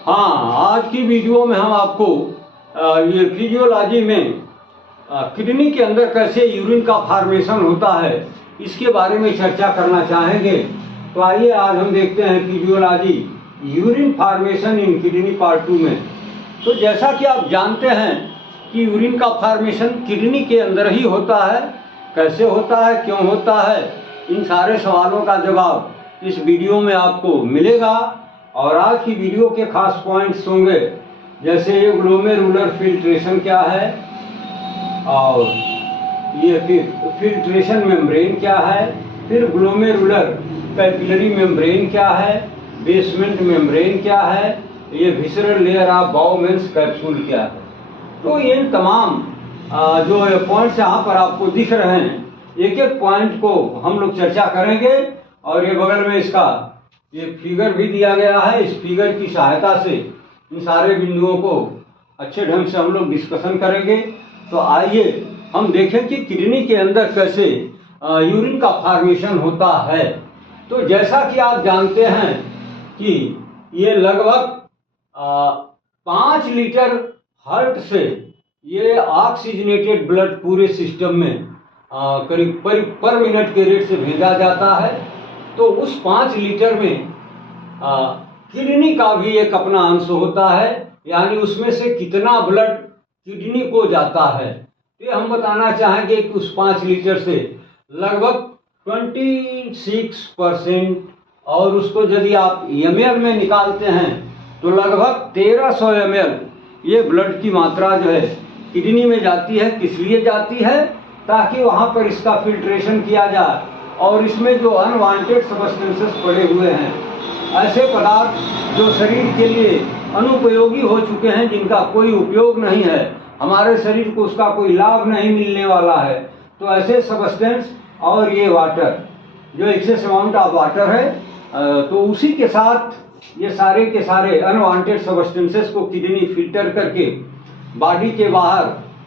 हाँ, आज की वीडियो में हम आपको ये फिजियोलॉजी में किडनी के अंदर कैसे यूरिन का फॉर्मेशन होता है इसके बारे में चर्चा करना चाहेंगे। तो आइए आज हम देखते हैं फिजियोलॉजी यूरिन फॉर्मेशन इन किडनी पार्ट 2 में। तो जैसा कि आप जानते हैं कि यूरिन का फॉर्मेशन किडनी के अंदर ही होता है। कैसे होता है, क्यों होता है, इन सारे सवालों का जवाब इस वीडियो में आपको मिलेगा। और आज की वीडियो के खास पॉइंट्स होंगे जैसे ये ग्लोमेरुलर फिल्ट्रेशन क्या है, और ये फिर फिल्ट्रेशन मेम्ब्रेन क्या है, फिर ग्लोमेरुलर कैपिलरी मेम्ब्रेन क्या है, बेसमेंट मेम्ब्रेन क्या है, ये visceral layer of Bowman's capsule क्या है। तो इन तमाम जो पॉइंट्स यहाँ पर आपको दिख रहे हैं, एक एक पॉइंट को हम लोग चर्चा करेंगे। और ये बगल में इसका ये फिगर भी दिया गया है। इस फिगर की सहायता से इन सारे बिंदुओं को अच्छे ढंग से हम लोग डिस्कशन करेंगे। तो आइए हम देखें कि किडनी के अंदर कैसे यूरिन का फॉर्मेशन होता है। तो जैसा कि आप जानते हैं कि ये लगभग 5 लीटर हार्ट से ये ऑक्सीजनेटेड ब्लड पूरे सिस्टम में करीब पर मिनट के रेट से भेजा जाता है। तो उस 5 लीटर में किडनी का भी एक अपना अंश होता है, यानी उसमें से कितना ब्लड किडनी को जाता है। तो ये हम बताना चाहेंगे कि उस 5 लीटर से लगभग 26%, और उसको यदि आप ml में निकालते हैं तो लगभग 1300 ml ये ब्लड की मात्रा जो है किडनी में जाती है। किस लिए जाती है? ताकि वहाँ पर इसका फिल्ट्रेशन किया जाए और इसमें जो अनवांटेड सब्सटेंसेस पड़े हुए हैं, ऐसे पदार्थ जो शरीर के लिए अनुपयोगी हो चुके हैं, जिनका कोई उपयोग नहीं है, हमारे शरीर को उसका कोई लाभ नहीं मिलने वाला है, तो ऐसे सब्सटेंस और ये वाटर जो एक्सेस अमाउंट ऑफ वाटर है, तो उसी के साथ ये सारे के सारे अनवांटेड सब्सटेंसेस को किडनी फिल्टर करके बॉडी के बाहर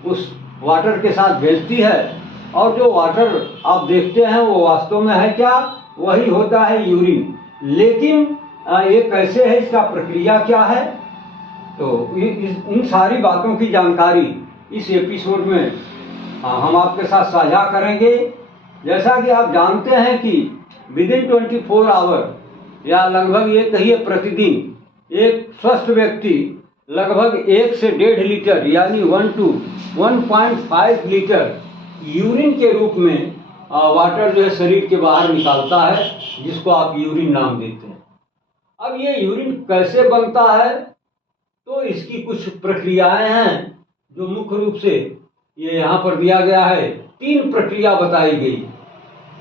उस वाटर के साथ भेजती है। और जो वाटर आप देखते हैं वो वास्तव में है क्या? वही होता है यूरिन। लेकिन ये कैसे है, इसका प्रक्रिया क्या है, तो इन सारी बातों की जानकारी इस एपिसोड में हम आपके साथ साझा करेंगे। जैसा कि आप जानते हैं कि विदिन 24 आवर या लगभग ये कहिए प्रतिदिन एक स्वस्थ व्यक्ति लगभग 1 से 1.5 लीटर यानी 1 to 1.5 लीटर यूरिन के रूप में वाटर जो है शरीर के बाहर निकालता है, जिसको आप यूरिन नाम देते हैं। अब ये यूरिन कैसे बनता है, तो इसकी कुछ प्रक्रियाएं हैं जो मुख्य रूप से ये यहाँ पर दिया गया है। 3 प्रक्रिया बताई गई।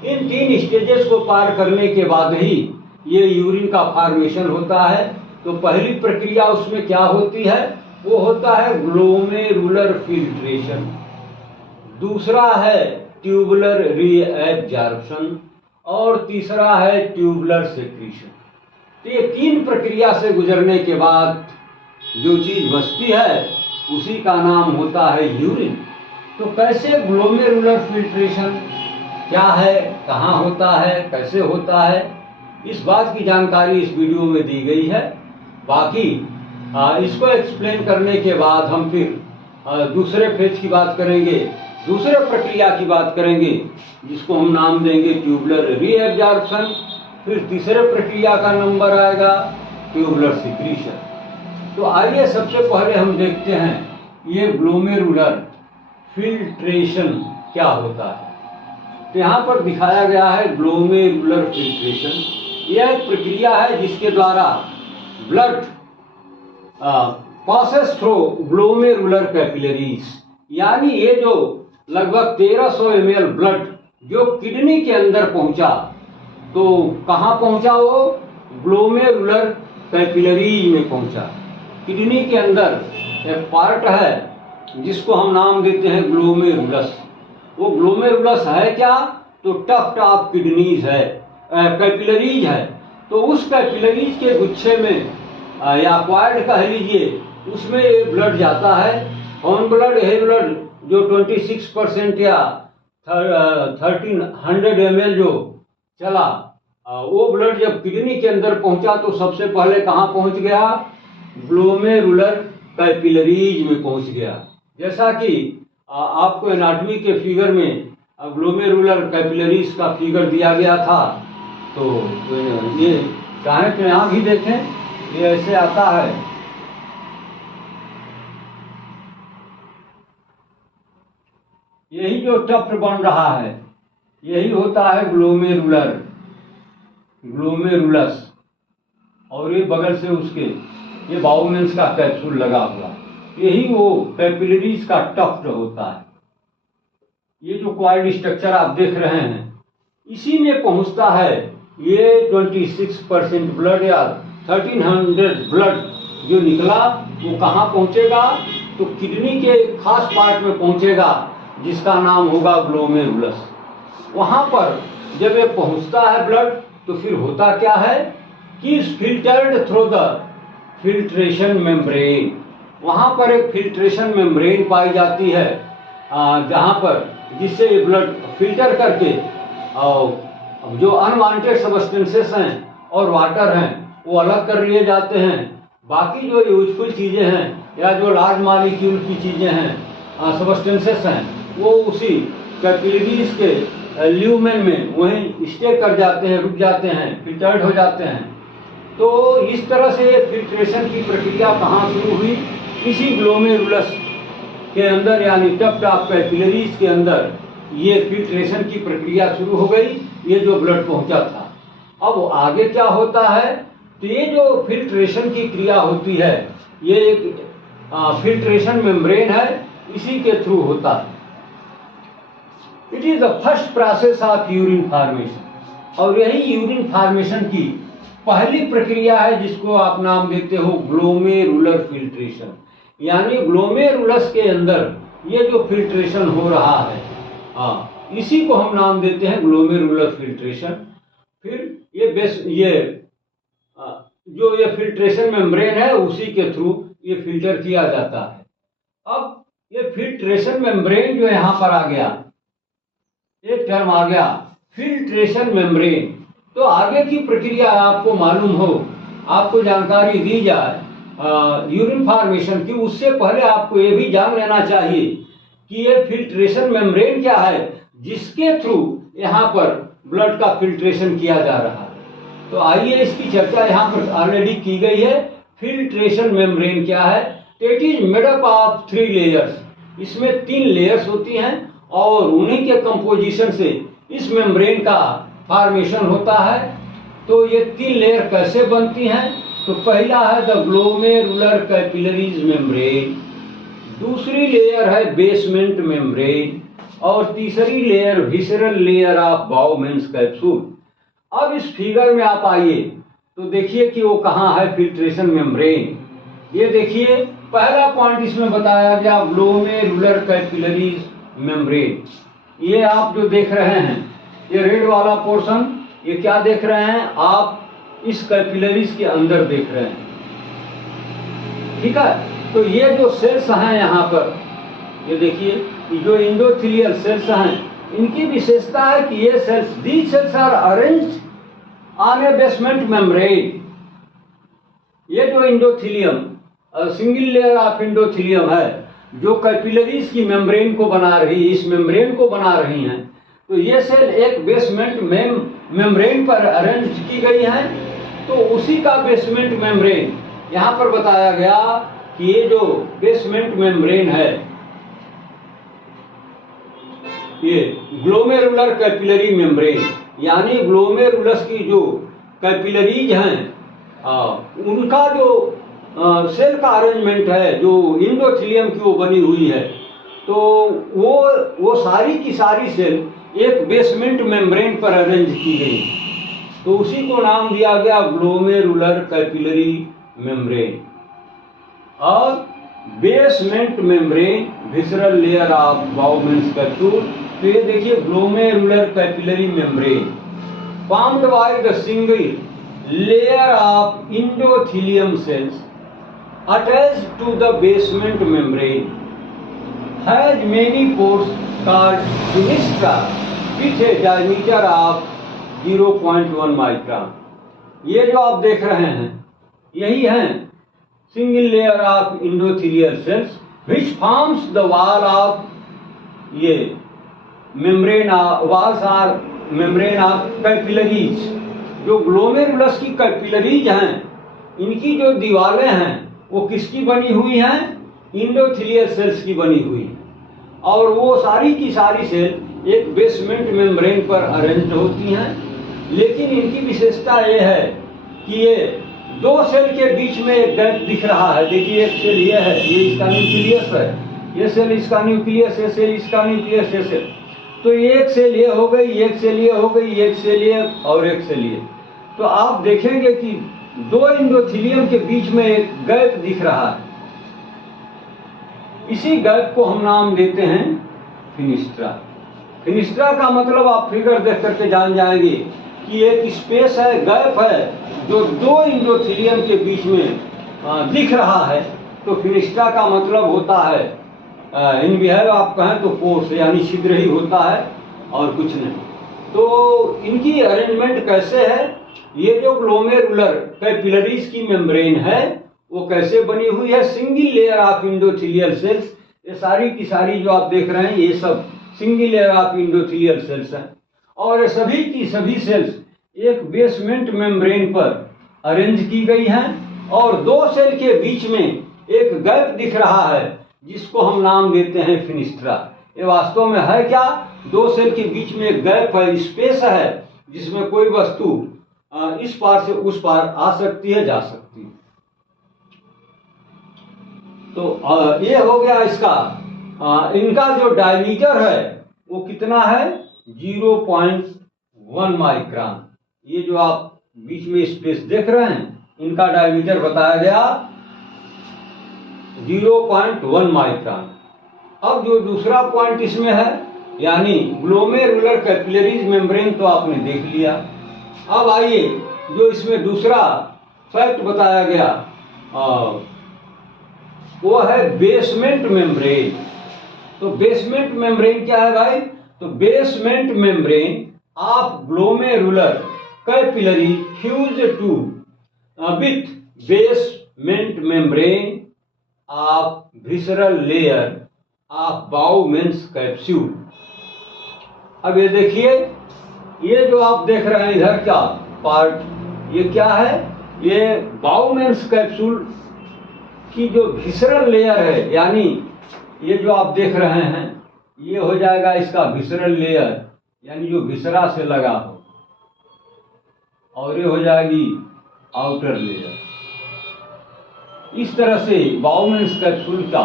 इन 3 स्टेजेस को पार करने के बाद ही ये यूरिन का फॉर्मेशन होता है। तो पहली प्रक्रिया उसमें क्या होती है? वो होता है ग्लोमेरुलर फिल्ट्रेशन। दूसरा है ट्यूबुलर रीएब्जॉर्प्शन, और तीसरा है ट्यूबुलर सेक्रीशन। तो ये 3 प्रक्रिया से गुजरने के बाद जो चीज बचती है उसी का नाम होता है यूरिन। तो कैसे ग्लोमेरुलर फिल्ट्रेशन क्या है, कहाँ होता है, कैसे होता है, इस बात की जानकारी इस वीडियो में दी गई है। बाकी इसको एक्सप्लेन करने के बाद हम फिर दूसरे फेज की बात करेंगे, दूसरे प्रक्रिया की बात करेंगे, जिसको हम नाम देंगे ट्यूबुलर रीएब्जॉर्प्शन। फिर तीसरे प्रक्रिया का नंबर आएगा ट्यूबुलर सिक्रीशन। तो आइए सबसे पहले हम देखते हैं ये ग्लोमेरुलर फिल्ट्रेशन क्या होता है। तो यहाँ पर दिखाया गया है ग्लोमेरुलर फिल्ट्रेशन। यह एक प्रक्रिया है जिसके द्वारा blood passes through glomerular capillaries, यानी ये जो लगभग 1300 ml ब्लड जो किडनी के अंदर पहुंचा, तो कहाँ पहुंचा? वो ग्लोमेरुलर कैपिलरीज में पहुंचा। किडनी के अंदर एक पार्ट है जिसको हम नाम देते हैं ग्लोमेरुलस। वो ग्लोमेरुलस है क्या? तो टफ्ट ऑफ किडनीज है, कैपिलरीज है। तो उस कैपिलरीज के गुच्छे में या क्वाड कह लीजिए, उसमें ये ब्लड जाता है। कौन ब्लड? है ब्लड जो 26% या 1300 ml जो चला, वो ब्लड जब किडनी के अंदर पहुंचा तो सबसे पहले कहाँ पहुंच गया? ग्लोमेरुलर कैपिलरीज में पहुंच गया। जैसा कि आपको एनाटॉमी के फिगर में ग्लोमेरुलर कैपिलरीज का फिगर दिया गया था, तो ये चाहे तो यहाँ भी देखें, ये ऐसे आता है। यही जो टफ्ट बन रहा है यही होता है ग्लोमेरुलस, और ये बगल से उसके ये बाउमेंस का कैप्सूल लगा हुआ, यही वो कैपिलरीज का टफ्ट होता है। ये जो क्वाइड स्ट्रक्चर आप देख रहे हैं इसी में पहुंचता है ये 26% ब्लड या 1300 ब्लड जो निकला वो कहाँ पहुंचेगा, तो किडनी के खास पार्ट में पहुंचेगा जिसका नाम होगा ग्लोमेरुलस। वहां पर जब ये पहुंचता है ब्लड तो फिर होता क्या है कि filtered through the filtration membrane, वहां पर एक फिल्ट्रेशन मेम्ब्रेन पाई जाती है जहां पर जिससे ये ब्लड फिल्टर करके और जो अनवांटेड सब्सटेंसेस हैं और वाटर हैं वो अलग कर लिए जाते हैं। बाकी जो यूजफुल चीजें हैं या जो लार्ज मॉलिक्यूल की चीजें हैं सब्सटेंसेस हैं वो उसी कैपिलरीज के ल्यूमेन में वहीं स्टे कर जाते हैं, रुक जाते हैं, फिल्टर्ड हो जाते हैं। तो इस तरह से फिल्ट्रेशन की प्रक्रिया कहाँ शुरू हुई, इसी ग्लोमेरुलस के अंदर यानी टफ्ट ऑफ कैपिलरीज के अंदर ये फिल्ट्रेशन की प्रक्रिया शुरू हो गई, ये जो ब्लड पहुंचा था। अब आगे क्या होता है, तो ये जो फिल्ट्रेशन की क्रिया होती है ये एक फिल्ट्रेशन मेम्ब्रेन है, इसी के थ्रू होता है। It is the first process of urine formation, और यही यूरिन फॉर्मेशन की पहली प्रक्रिया है जिसको आप नाम देते हो ग्लोमेरुलर फिल्ट्रेशन। यानी ग्लोमेरुलस के अंदर ये जो फिल्ट्रेशन हो रहा है इसी को हम नाम देते हैं ग्लोमेरुलर फिल्ट्रेशन। फिर जो ये फिल्ट्रेशन मेम्ब्रेन है उसी के थ्रू ये फिल्टर किया जाता है। अब ये फिल्ट्रेशन मेम्ब्रेन जो यहाँ पर आ गया, एक टर्म आ गया फिल्ट्रेशन मेम्ब्रेन, तो आगे की प्रक्रिया आपको मालूम हो, आपको जानकारी दी जाए यूरिन फॉर्मेशन की, उससे पहले आपको ये भी जान लेना चाहिए कि ये फिल्ट्रेशन मेम्ब्रेन क्या है जिसके थ्रू यहाँ पर ब्लड का फिल्ट्रेशन किया जा रहा है। तो आइए इसकी चर्चा यहाँ पर ऑलरेडी की गई है। फिल्ट्रेशन मेम्ब्रेन क्या है, it is made up of 3 layers, इसमें 3 लेयर्स होती हैं और उन्हीं के कंपोजिशन से इस मेम्ब्रेन का फॉर्मेशन होता है। तो ये 3 लेयर कैसे बनती हैं, तो पहला है द ग्लोमेरुलर कैपिलरीज मेम्ब्रेन, दूसरी लेयर है बेसमेंट मेम्ब्रेन और तीसरी layer visceral layer of Bowman's capsule. अब इस फिगर में आप आइए तो देखिए कि वो कहाँ है फिल्ट्रेशन मेम्ब्रेन। ये देखिए पहला पॉइंट इसमें बताया गया ग्लोमेरुलर कैपिलरीज मेम्ब्रेन। ये आप जो देख रहे हैं ये रेड वाला पोर्शन, ये क्या देख रहे हैं आप, इस कैपिलरीज के अंदर देख रहे हैं, ठीक है। तो ये जो सेल्स हैं यहाँ पर, ये देखिए जो इंडोथेलियल सेल्स हैं, इनकी विशेषता है कि ये cells, these cells are arranged on a basement membrane. ये जो endothelium single layer of endothelium है जो कैपिलरीज की मेम्ब्रेन को बना रही, इस मेम्ब्रेन को बना रही हैं, तो ये सेल एक बेसमेंट मेम्ब्रेन पर अरेंज की गई हैं। तो उसी का बेसमेंट मेम्ब्रेन यहाँ पर बताया गया कि ये जो बेसमेंट मेम्ब्रेन है ये ग्लोमेरुलर कैपिलरी मेम्ब्रेन, यानी ग्लोमेरुलस की जो कैपिलरीज हैं उनका जो सेल का अरेंजमेंट है, जो इंडोथेलियम की वो बनी हुई है, तो वो सारी की सारी सेल एक बेसमेंट मेम्ब्रेन पर अरेंज की गई, तो उसी को नाम दिया गया ग्लोमेरुलर कैपिलरी मेम्ब्रेन। और basement membrane visceral layer of Bowman's capsule. तो ये देखिए glomerular capillary membrane formed by the single layer of endothelium cells attached to the basement membrane has many pores called fenestra with a diameter of 0.1 micron। ये जो आप देख रहे हैं यही हैं single layer of endothelial cells which forms the wall of ये walls are membrane of capillaries। जो ग्लोमेरुलस की कैपिलरीज हैं, इनकी जो दीवारें हैं वो किसकी बनी हुई हैं? इंडोथीलियल सेल्स की बनी हुई हैं। और वो सारी की सारी सेल एक बेसमेंट मेम्ब्रेन पर अरेंज होती हैं। लेकिन इनकी विशेषता ये है कि ये दो सेल के बीच में एक गैप दिख रहा है। देखिए, एक सेल ये है, ये इसका न्यूक्लियस है, ये सेल इसका न्यूक्लियस, ये सेल इसका न्यूक्लियस, ये सेल, तो एक सेल ये हो गई, एक सेल ये हो गई, एक सेल ये और एक सेल ये। तो आप देखेंगे कि दो एंडोथेलियम के बीच में एक गैप दिख रहा है। इसी गैप को हम नाम देते हैं फिनिस्ट्रा। फिनिस्ट्रा का मतलब आप फिगर देख करके जान जाएंगे कि एक स्पेस है, गैप है जो दो एंडोथेलियम के बीच में दिख रहा है। तो फिनिस्ट्रा का मतलब होता है इन बिहार आप कहें तो पोर्स यानी छिद्र ही होता है और कुछ नहीं। तो इनकी अरेंजमेंट कैसे है? ये जो ग्लोमेरुलर कैपिलरीज की मेम्ब्रेन है वो कैसे बनी हुई है? Single layer of endothelial cells. ये सारी की सारी जो आप देख रहे हैं ये सब single layer of endothelial cells हैं। और ये सभी की सभी सेल्स एक बेसमेंट मेम्ब्रेन पर अरेंज की गई हैं और दो सेल के बीच में एक गैप दिख रहा है जिसको हम नाम देते हैं फिनिस्ट्रा। ये वास्तव में है क्या? दो सेल के बीच में एक गैप है, स्पेस है जिसमें कोई वस्तु इस पार से उस पार आ सकती है, जा सकती है। तो ये हो गया इसका। इनका जो डायमीटर है वो कितना है? 0.1 माइक्रोन। ये जो आप बीच में स्पेस देख रहे हैं इनका डायमीटर बताया गया 0.1 माइक्रोन। अब जो दूसरा पॉइंट इसमें है यानी ग्लोमेरुलर कैपिलरीज मेम्ब्रेन तो आपने देख लिया। अब आइए जो इसमें दूसरा फैक्ट बताया गया वो है बेसमेंट मेम्ब्रेन। तो बेसमेंट मेम्ब्रेन क्या है भाई? तो basement membrane of glomerular capillary fuse to with basement membrane of visceral layer of Bowman's capsule. अब ये देखिए, ये जो आप देख रहे हैं इधर का पार्ट, ये क्या है? ये बाउमेंस कैप्सूल की जो विसरल लेयर है, यानी ये जो आप देख रहे हैं ये हो जाएगा इसका विसरल लेयर, यानी जो विसरा से लगा हो, और ये हो जाएगी आउटर लेयर। इस तरह से बाउमेंस कैप्सूल का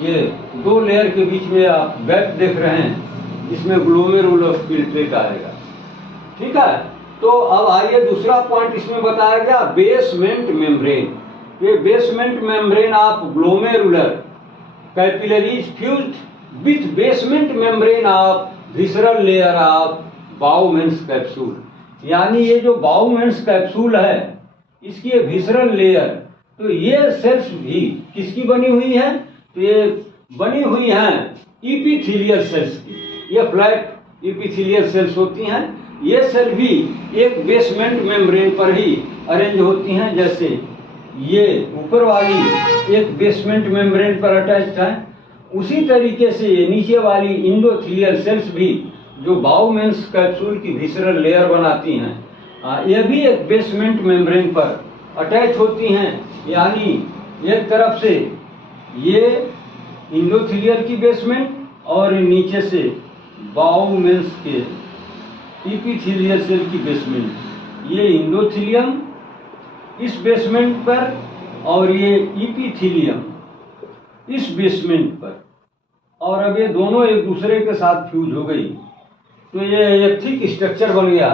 ये दो लेयर के बीच में आप गैप देख रहे हैं, इसमें ग्लोमेरुलर फिल्ट्रेट आएगा। ठीक है। तो अब आइए दूसरा पॉइंट इसमें बताया गया बेसमेंट मेम्ब्रेन। ये basement membrane of glomerular capillaries fused with basement membrane of visceral layer of Bowman's capsule. यानी ये जो बाउमेंस कैप्सूल है इसकी विसरल लेयर, तो ये सेल्स भी किसकी बनी हुई है? तो ये बनी हुई हैं इपिथेलियल सेल्स की। ये फ्लैट इपिथेलियल सेल्स होती हैं। ये सेल भी एक बेसमेंट मेम्ब्रेन पर ही अरेंज होती हैं। जैसे ये ऊपर वाली एक बेसमेंट मेम्ब्रेन पर अटैच्ड है, उसी तरीके से ये नीचे वाली इंडोथेलियल सेल्स भी जो बाउमेंस कैप्सूल की विसरल लेयर बनाती हैं, ये भी एक बेसमेंट मेम्ब्रेन पर अटैच होती हैं। यानी एक तरफ से ये इंडोथेलियल की बेसमेंट और नीचे से बाउमेंस के इपिथेलियल सेल की बेसमेंट, ये इंडोथेलियम इस बेसमेंट पर और ये इपिथेलियम इस बेसमेंट पर, और अब ये दोनों एक दूसरे के साथ फ्यूज हो गई तो ये एक थिक स्ट्रक्चर बन गया।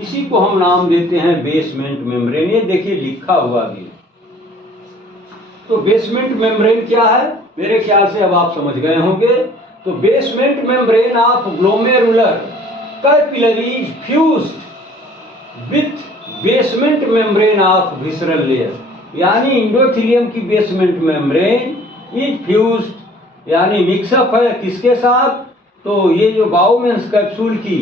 इसी को हम नाम देते हैं बेसमेंट मेम्ब्रेन। ये देखिए लिखा हुआ भी। तो बेसमेंट मेम्ब्रेन क्या है? मेरे ख्याल से अब आप समझ गए होंगे। तो basement membrane of glomerular capillaries fused with basement membrane of visceral layer. यानी इंडोथेलियम की बेसमेंट मेम्ब्रेन इज फ्यूज्ड, यानी मिक्सअप है किसके साथ? तो ये जो बाउमेंस कैप्सूल की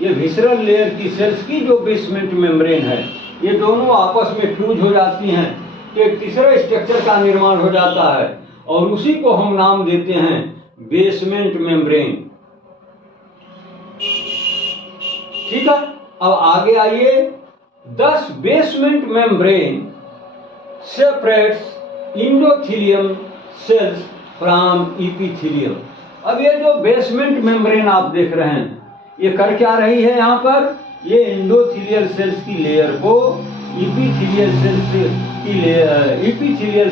ये विसरल लेयर की सेल्स की जो बेसमेंट मेम्ब्रेन है, ये दोनों आपस में फ्यूज हो जाती हैं के तीसरे स्ट्रक्चर का निर्माण हो जाता है और उसी को हम नाम देते हैं बेसमेंट मेम्ब्रेन। ठीक है, अब आगे आइए। 10 basement membrane separates endothelium cells from epithelium. अब ये जो बेसमेंट मेम्ब्रेन आप देख रहे हैं, ये कर क्या रही है? यहाँ पर ये इंडोथेलियल सेल्स की लेयर को एपिथेलियल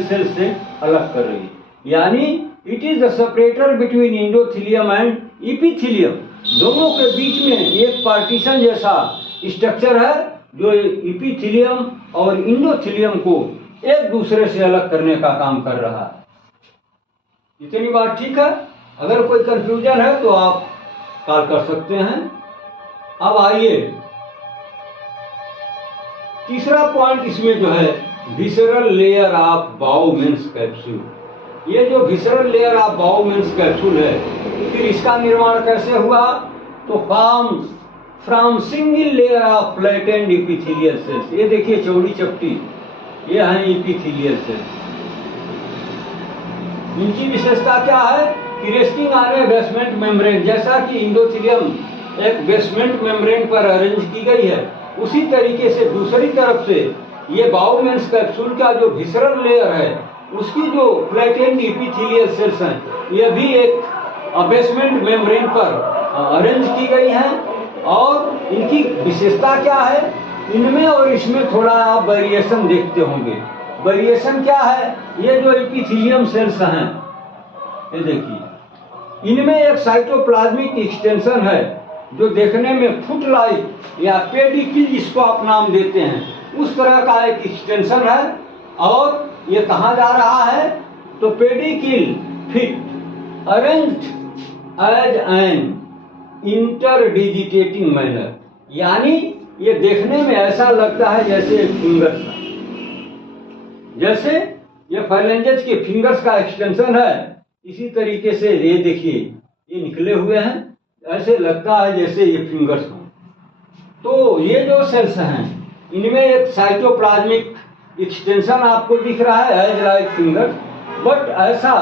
सेल से अलग कर रही है। यानी it is the separator between endothelium and epithelium. दोनों के बीच में एक पार्टीशन जैसा स्ट्रक्चर है जो एपिथेलियम और इंडोथेलियम को एक दूसरे से अलग करने का काम कर रहा है। इतनी बात ठीक है? अगर कोई कंफ्यूजन है तो आप कॉल कर सकते हैं। अब आइए तीसरा पॉइंट इसमें जो है visceral layer of Bowman's capsule. ये जो visceral layer of Bowman's capsule है, फिर इसका निर्माण कैसे हुआ? तो from single layer of flattened epithelial cells. ये देखिए चौड़ी चपटी, ये है एपिथेलियल सेल्स। इनकी विशेषता क्या है कि resting on a basement membrane, जैसा कि इंडोथेलियम एक बेसमेंट मेम्ब्रेन पर अरेंज की गई है, उसी तरीके से दूसरी तरफ से ये बाउमेंस कैप्सूल का जो विसरल लेयर है उसकी जो फ्लैटेंड एपिथेलियल सेल्स हैं, ये भी एक बेसमेंट मेम्ब्रेन पर अरेंज की गई हैं। और इनकी विशेषता क्या है? इनमें और इसमें थोड़ा आप वेरिएशन देखते होंगे। वेरिएशन क्या है? ये जो एपिथेलियम सेल्स हैं, ये देखिए, इनमें एक साइटोप्लाज्मिक एक्सटेंशन है जो देखने में फुट लाइक या पेडिकिल जिसको आप नाम देते हैं, उस तरह का एक एक्सटेंशन है। और ये कहाँ जा रहा है? तो pedicel feet arranged as an interdigitating manner, यानी ये देखने में ऐसा लगता है जैसे फिंगर्स, जैसे ये फाइलेंजेस के फिंगर्स का एक्सटेंशन है, इसी तरीके से ये देखिए ये निकले हुए हैं, ऐसे लगता है जैसे ये फिंगर्स हों। तो ये जो सेल्स हैं इनमें एक साइटोप्लाज्मिक एक्सटेंशन आपको दिख रहा है एज लाइक फिंगर, बट ऐसा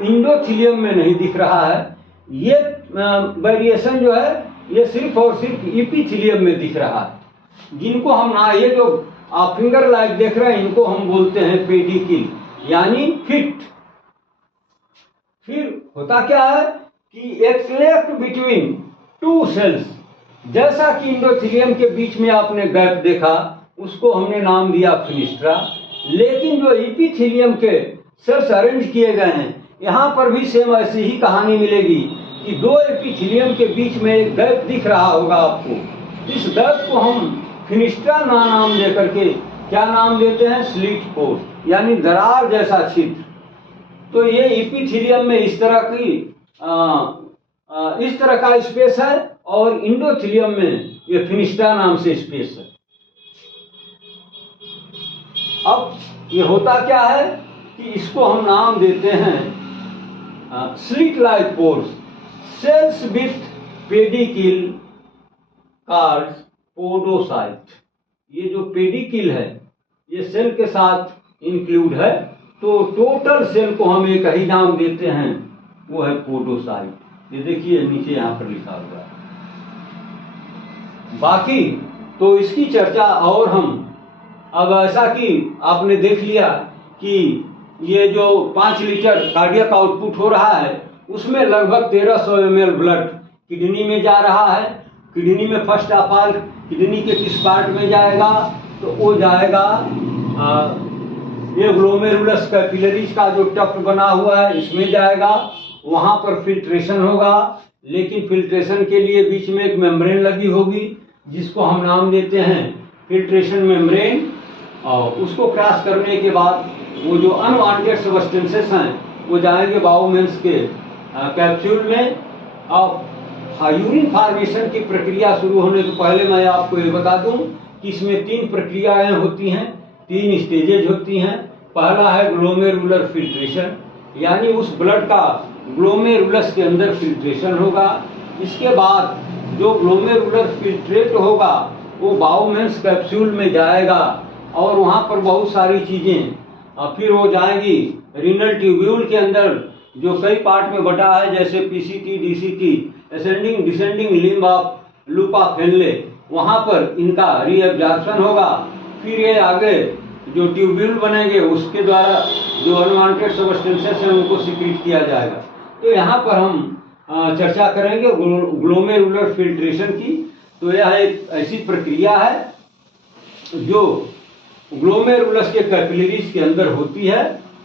इंडोथेलियम में नहीं दिख रहा है। ये वेरिएशन जो है ये सिर्फ और सिर्फ एपिथेलियम में दिख रहा है, जिनको हम ये जो आप फिंगर लाइक देख रहे हैं इनको हम बोलते हैं पेडिकिल, यानी फिट। फिर होता क्या है कि एक लेफ्ट बिटवीन टू सेल्स, जैसा कि इंडोथेलियम के बीच में आपने गैप देखा, उसको हमने नाम दिया फिनिस्ट्रा। लेकिन जो एपिथेलियम के सेल्स अरेंज किए गए हैं, यहाँ पर भी सेम ऐसी ही कहानी मिलेगी कि दो एपिथेलियम के बीच में एक गैप दिख रहा होगा आपको। इस गैप को हम फिनिस्ट्रा नाम दे करके क्या नाम देते हैं? स्लिट पोर, यानी दरार जैसा छिद्र। तो ये एपिथेलियम में इस तरह का स्पेस है और इंडोथेलियम में ये फिनिस्ट्रा नाम से स्पेस है। अब ये होता क्या है कि इसको हम नाम देते हैं slit like pores, cells with pedicel called podocyte. ये जो पेडिकिल है ये सेल के साथ इंक्लूड है, तो टोटल सेल को हम एक ही नाम देते हैं, वो है पोडोसाइट। ये देखिए नीचे यहाँ पर लिखा हुआ है। बाकी तो इसकी चर्चा और हम अब ऐसा कि आपने देख लिया कि ये जो 5 लीटर कार्डियक आउटपुट हो रहा है उसमें लगभग 1300 ml ब्लड किडनी में जा रहा है। किडनी में फर्स्ट ऑफ ऑल किडनी के किस पार्ट में जाएगा? तो वो जाएगा ये ग्लोमेरुलस कैपिलरीज का जो टफ्ट बना हुआ है इसमें जाएगा। वहां पर फिल्ट्रेशन होगा, लेकिन फिल्ट्रेशन के लिए बीच में एक मेम्ब्रेन लगी होगी जिसको हम नाम देते हैं फिल्ट्रेशन मेम्ब्रेन। और उसको क्रॉस करने के बाद वो जो अनवांटेड सब्सटेंसेस हैं वो जाएंगे बाउमेंस के कैप्सूल में। अब यूरिन फॉर्मेशन की प्रक्रिया शुरू होने से पहले मैं आपको ये बता दूं कि इसमें 3 प्रक्रियाएं होती हैं, 3 स्टेजेज होती हैं। पहला है ग्लोमेरुलर फिल्ट्रेशन, यानी उस ब्लड का ग्लोमेरुलस के अंदर फिल्ट्रेशन होगा। इसके बाद जो ग्लोमेरुलर फिल्ट्रेट होगा वो बाउमेंस कैप्सूल में जाएगा और वहाँ पर बहुत सारी चीज़ें फिर वो जाएगी रीनल ट्यूब्यूल के अंदर जो कई पार्ट में बटा है, जैसे PCT, DCT, ascending descending limb of loop of Henle, वहाँ पर इनका रीअब्जॉर्प्शन होगा। फिर ये आगे जो ट्यूब्यूल बनेंगे उसके द्वारा जो अनवांटेड सब्सटेंसेस हैं उनको सीक्रेट किया जाएगा। तो यहाँ पर हम चर्चा करेंगे ग्लोमेरुलर फिल्ट्रेशन की। तो यह एक ऐसी प्रक्रिया है जो ग्लोमेरुलस के कैपिलरीज के अंदर होती है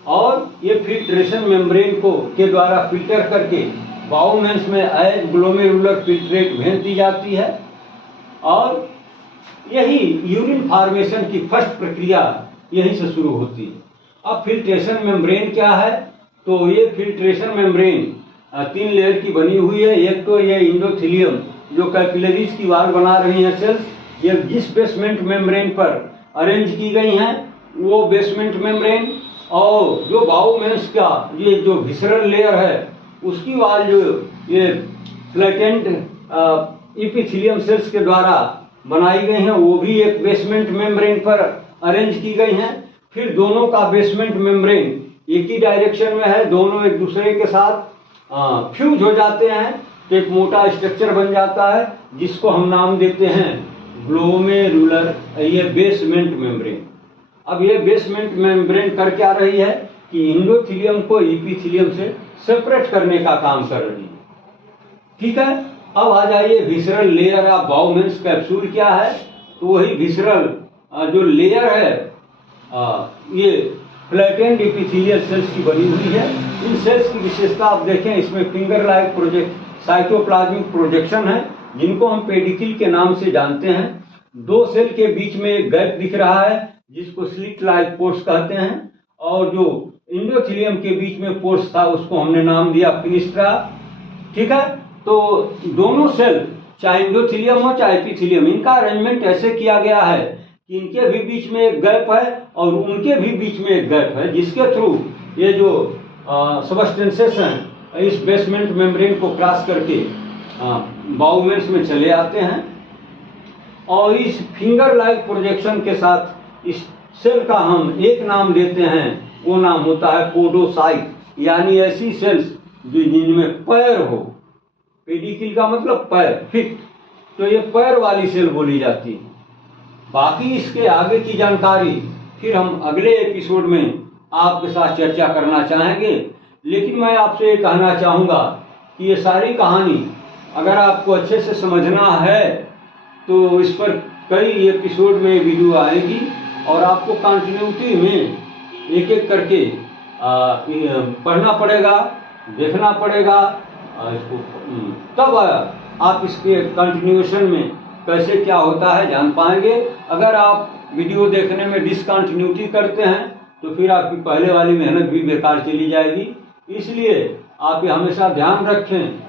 और ये फिल्ट्रेशन मेम्ब्रेन को के द्वारा फिल्टर करके बाउमेंस में एज ग्लोमेरुलर फिल्ट्रेट भेज दी जाती है। और यही यूरिन फॉर्मेशन की फर्स्ट प्रक्रिया यहीं से शुरू होती है। अब फिल्ट्रेशन मेम्ब्रेन क्या है? तो ये फिल्ट्रेशन मेम्ब्रेन 3 लेयर की बनी हुई है। एक तो ये इंडोथीलियम जो कैपिलरीज की वाल बना रही है सेल्स, ये जिस बेसमेंट मेम्ब्रेन पर अरेंज की गई हैं वो बेसमेंट मेम्ब्रेन, और जो बाउमेंस का ये जो विसरल लेयर है उसकी वाल जो ये फ्लैटेंड इपिथेलियम सेल्स के द्वारा बनाई गई हैं वो भी एक बेसमेंट मेम्ब्रेन पर अरेंज की गई हैं। फिर दोनों का बेसमेंट मेम्ब्रेन एक ही डायरेक्शन में है, दोनों एक दूसरे के साथ फ्यूज हो जाते हैं तो एक मोटा स्ट्रक्चर बन जाता है जिसको हम नाम देते हैं ग्लोमेरुलर ये बेसमेंट मेम्ब्रेन। अब ये बेसमेंट मेम्ब्रेन कर क्या रही है कि इंडोथीलियम को इपिथेलियम से सेपरेट करने का काम कर रही है। ठीक है, अब आ जाइए visceral layer of Bowman's capsule क्या है? तो वही विसरल जो लेयर है ये फ्लैटेंड इपिथेलियल सेल्स की बनी हुई है। इन सेल्स की विशेषता आप देखें, इसमें फिंगर लाइक साइटोप्लाज्मिक प्रोजेक्शन है जिनको हम पेडिकिल के नाम से जानते हैं। 2 सेल के बीच में एक गैप दिख रहा है जिसको स्लिट लाइक पोर्स कहते हैं, और जो इंडोथीलियम के बीच में पोर्स था उसको हमने नाम दिया फिनिस्ट्रा। ठीक है, तो दोनों सेल चाहे इंडोथीलियम हो चाहे एपिथेलियम, इनका अरेंजमेंट ऐसे किया गया है कि इनके भी बीच में एक गैप है और उनके भी बीच में एक गैप है जिसके थ्रू ये जो सबस्टेंसेस हैं इस बेसमेंट मेम्ब्रेन को क्रॉस करके बाउमेंस में चले आते हैं। और इस फिंगर लाइक प्रोजेक्शन के साथ इस सेल का हम एक नाम देते हैं, वो नाम होता है पोडोसाइट, यानी ऐसी सेल्स जो जिनमें पैर हो। पेडिकिल का मतलब पैर, फिट, तो ये पैर वाली सेल बोली जाती है। बाकी इसके आगे की जानकारी फिर हम अगले एपिसोड में आपके साथ चर्चा करना चाहेंगे। लेकिन मैं आपसे ये कहना चाहूँगा कि ये सारी कहानी अगर आपको अच्छे से समझना है तो इस पर कई एपिसोड में वीडियो आएगी और आपको कंटिन्यूटी में एक एक करके पढ़ना पड़ेगा, देखना पड़ेगा इसको, तब आप इसके कंटिन्यूएशन में कैसे क्या होता है जान पाएंगे। अगर आप वीडियो देखने में डिसकंटिन्यूटी करते हैं तो फिर आपकी पहले वाली मेहनत भी बेकार चली जाएगी। इसलिए आप ये हमेशा ध्यान रखें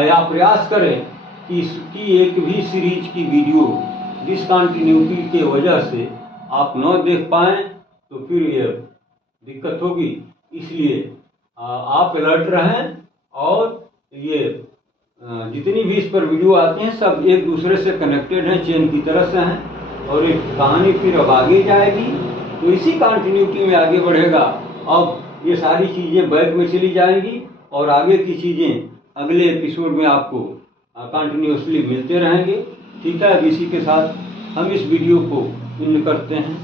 या प्रयास करें कि इसकी एक भी सीरीज की वीडियो डिसकंटिन्यूटी के वजह से आप न देख पाएँ तो फिर ये दिक्कत होगी। इसलिए आप अलर्ट रहें, और ये जितनी भी इस पर वीडियो आती हैं सब एक दूसरे से कनेक्टेड हैं, चेन की तरह से हैं, और एक कहानी फिर अब आगे जाएगी तो इसी कंटिन्यूटी में आगे बढ़ेगा। अब ये सारी चीज़ें बैक में चली जाएंगी और आगे की चीज़ें अगले एपिसोड में आपको कंटिन्यूसली मिलते रहेंगे। ठीक है, अब इसी के साथ हम इस वीडियो को एंड करते हैं।